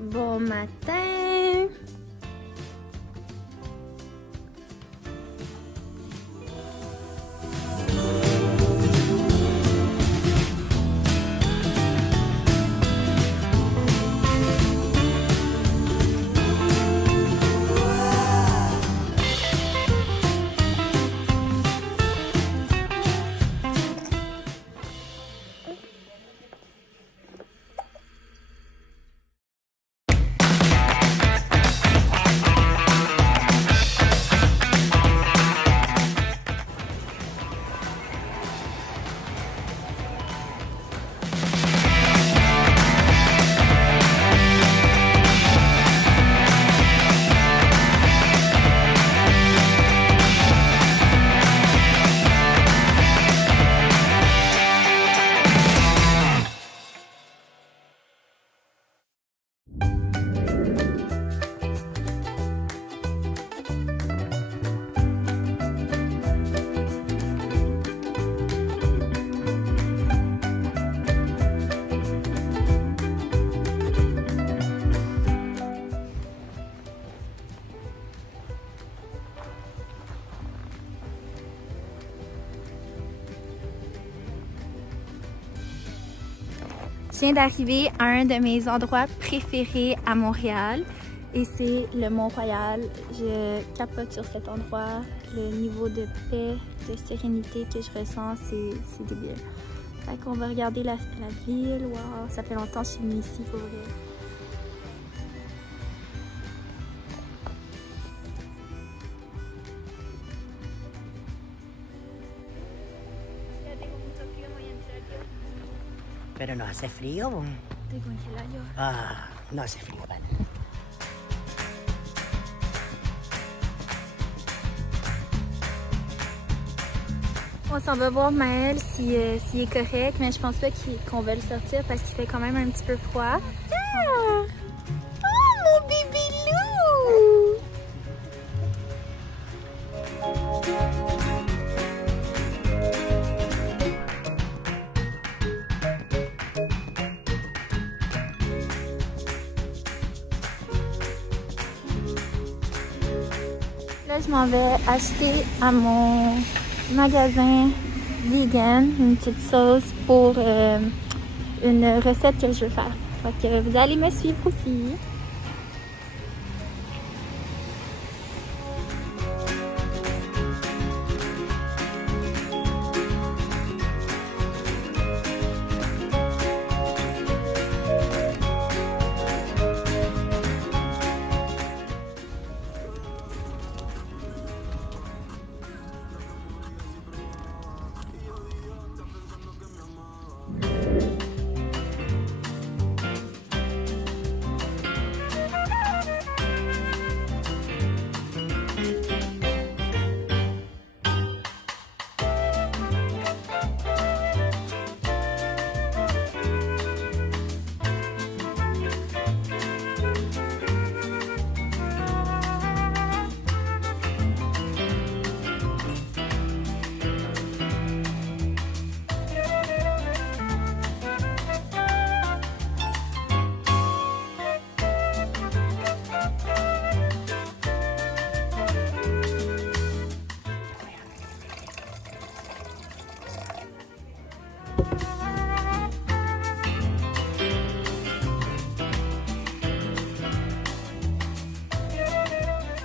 Bon matin! Je viens d'arriver à un de mes endroits préférés à Montréal et c'est le Mont-Royal. Je capote sur cet endroit. Le niveau de paix, de sérénité que je ressens, c'est débile. Fait qu'on va regarder la ville. Wow, ça fait longtemps que je suis venue ici pour vrai. Pero no hace frío. Estoy congelada yo. Ah, no hace frío, vale. On s'en va voir Maël s'il est correct, mais je pense pas qu'on va le sortir parce qu'il fait quand même un petit peu froid. Ah! Oh, mon bébé loup! Là, je m'en vais acheter à mon magasin vegan une petite sauce pour une recette que je veux faire. Donc, vous allez me suivre aussi.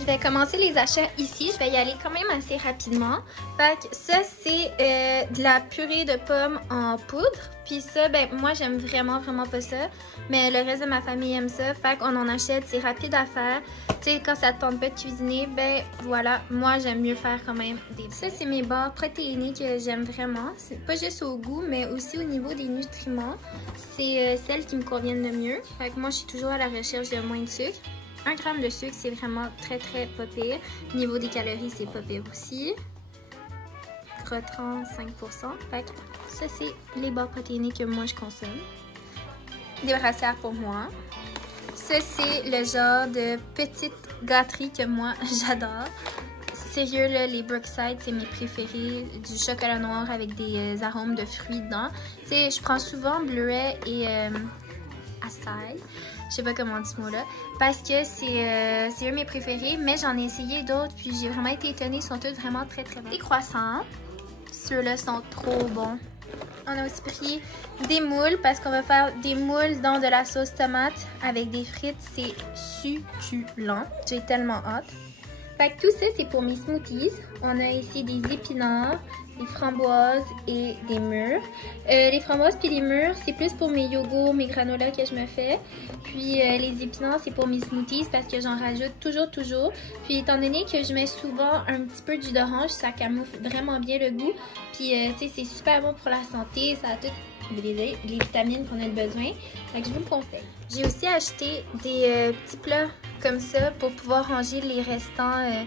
Je vais commencer les achats ici. Je vais y aller quand même assez rapidement. Fait que ça, c'est de la purée de pommes en poudre. Puis ça, ben moi, j'aime vraiment pas ça. Mais le reste de ma famille aime ça. Fait qu'on en achète. C'est rapide à faire. Tu sais, quand ça te tente pas de cuisiner, ben voilà. Moi, j'aime mieux faire quand même des... Ça, c'est mes barres protéinées que j'aime vraiment. C'est pas juste au goût, mais aussi au niveau des nutriments. C'est celles qui me conviennent le mieux. Fait que moi, je suis toujours à la recherche de moins de sucre. 1 gramme de sucre, c'est vraiment très pas pire. Niveau des calories, c'est pas pire aussi. Gras trans, 5%. Fait que ça, c'est les barres protéinées que moi, je consomme. Des brassières pour moi. Ça, c'est le genre de petite gâterie que moi, j'adore. Sérieux, là, les Brookside, c'est mes préférés. Du chocolat noir avec des arômes de fruits dedans. Tu sais, je prends souvent Bleuet et acai. Je sais pas comment on dit ce mot-là. Parce que c'est un de mes préférés, mais j'en ai essayé d'autres, puis j'ai vraiment été étonnée. Ils sont tous vraiment très très bons. Les croissants, ceux-là sont trop bons. On a aussi pris des moules parce qu'on va faire des moules dans de la sauce tomate avec des frites. C'est succulent. J'ai tellement hâte. Fait que tout ça, c'est pour mes smoothies. On a ici des épinards, des framboises et des mûres. Les framboises puis les mûres, c'est plus pour mes yogos, mes granolas que je me fais. Puis les épinards, c'est pour mes smoothies parce que j'en rajoute toujours. Puis étant donné que je mets souvent un petit peu de jus d'orange, ça camoufle vraiment bien le goût. Puis tu sais, c'est super bon pour la santé, ça a toutes les vitamines qu'on a besoin. Fait que je vous le conseille. J'ai aussi acheté des petits plats comme ça pour pouvoir ranger les restants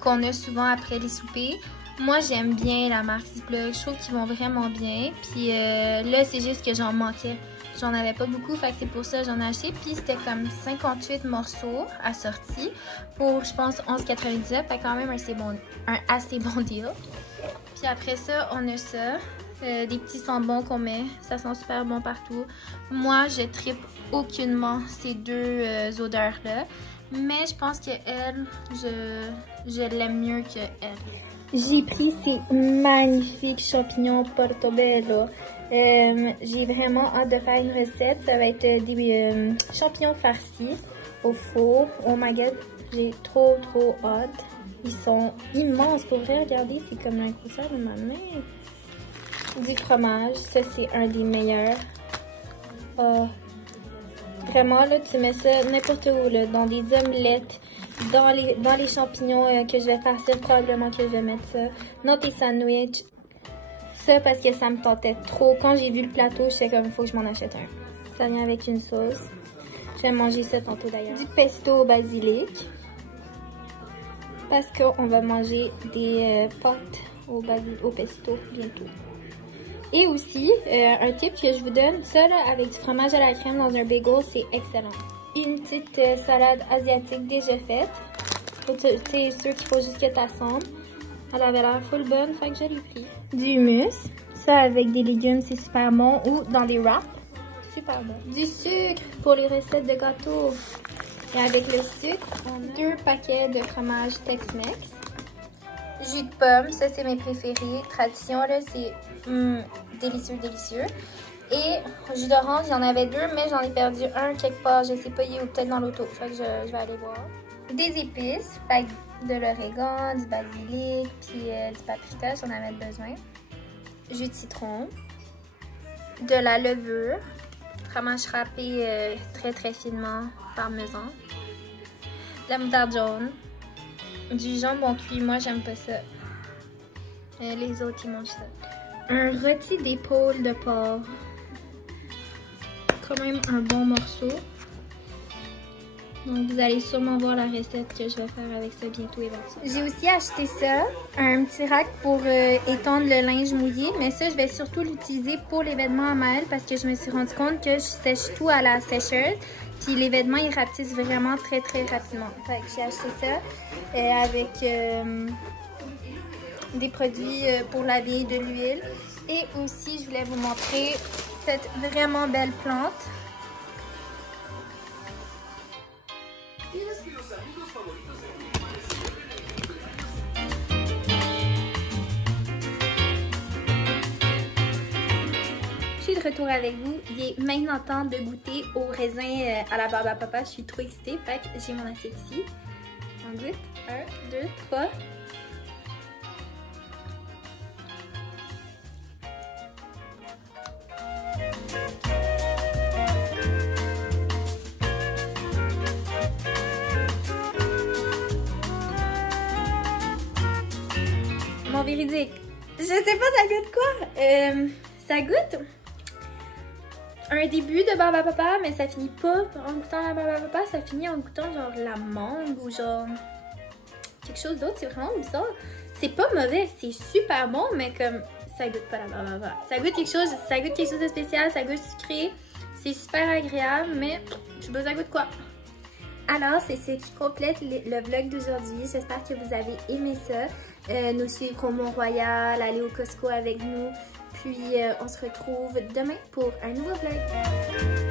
qu'on a souvent après les soupers. Moi, j'aime bien la marque Ziploc. Je trouve qu'ils vont vraiment bien. Puis là, c'est juste que j'en manquais. J'en avais pas beaucoup, fait que c'est pour ça que j'en ai acheté. Puis c'était comme 58 morceaux assortis pour, je pense, 11,99. Fait quand même un assez bon deal. Puis après ça, on a ça. Des petits sambons qu'on met. Ça sent super bon partout. Moi, je trippe aucunement ces deux odeurs-là. Mais je pense que elle, je l'aime mieux que elle. J'ai pris ces magnifiques champignons Portobello. J'ai vraiment hâte de faire une recette. Ça va être des champignons farcis au four. Oh my god, j'ai trop hâte. Ils sont immenses. Pour vrai, regardez, c'est comme un cousin de ma main. Du fromage, ça c'est un des meilleurs. Vraiment, là, tu mets ça n'importe où, là, dans des omelettes, dans les champignons que je vais farcir, probablement que je vais mettre ça, dans tes sandwichs. Ça, parce que ça me tentait trop. Quand j'ai vu le plateau, je sais comme, il faut que je m'en achète un. Ça vient avec une sauce. Je vais manger ça tantôt d'ailleurs. Du pesto au basilic. Parce qu'on va manger des pâtes au pesto bientôt. Et aussi, un tip que je vous donne, ça là, avec du fromage à la crème dans un bagel, c'est excellent. Une petite salade asiatique déjà faite. C'est sûr qu'il faut juste que t'assembles. Elle avait l'air full bonne, fait que je l'ai pris. Du hummus, ça avec des légumes, c'est super bon. Ou dans les wraps, super bon. Du sucre pour les recettes de gâteaux. Et avec le sucre, on a 2 paquets de fromage Tex-Mex. Jus de pomme, ça c'est mes préférés. Tradition, là, c'est délicieux. Et jus d'orange, j'en avais 2, mais j'en ai perdu un quelque part. Je sais pas, il est peut-être dans l'auto. Fait que je vais aller voir. Des épices, fait que de l'origan, du basilic, puis du paprika, j'en avais besoin. Jus de citron. De la levure. Fromage râpé très finement, parmesan. La moutarde jaune. Du jambon cuit, moi j'aime pas ça. Les autres ils mangent ça. Un rôti d'épaule de porc. Quand même un bon morceau. Donc vous allez sûrement voir la recette que je vais faire avec ça bientôt éventuellement. J'ai aussi acheté ça, un petit rack pour étendre le linge mouillé. Mais ça je vais surtout l'utiliser pour les vêtements à Maël parce que je me suis rendu compte que je sèche tout à la sécheuse. Puis les vêtements, ils rapetissent vraiment très rapidement. Fait que j'ai acheté ça avec des produits pour laver, de l'huile. Et aussi, je voulais vous montrer cette vraiment belle plante. Je suis de retour avec vous. Il est maintenant temps de goûter au raisin à la barbe à papa. Je suis trop excitée. Fait que j'ai mon assiette ici. On goûte. 1, 2, 3. Mon véridique. Je sais pas ça goûte quoi. Ça goûte un début de barbe à papa, mais ça finit pas en goûtant la barbe à papa, ça finit en goûtant genre la mangue ou genre quelque chose d'autre. C'est vraiment bizarre. C'est pas mauvais, c'est super bon, mais comme ça goûte pas la barbe à papa. Ça goûte quelque chose de spécial, ça goûte sucré. C'est super agréable, mais je sais pas ça goûte quoi. Alors, c'est ce qui complète le vlog d'aujourd'hui. J'espère que vous avez aimé ça. Nous suivre au Mont-Royal, aller au Costco avec nous. Puis, on se retrouve demain pour un nouveau vlog.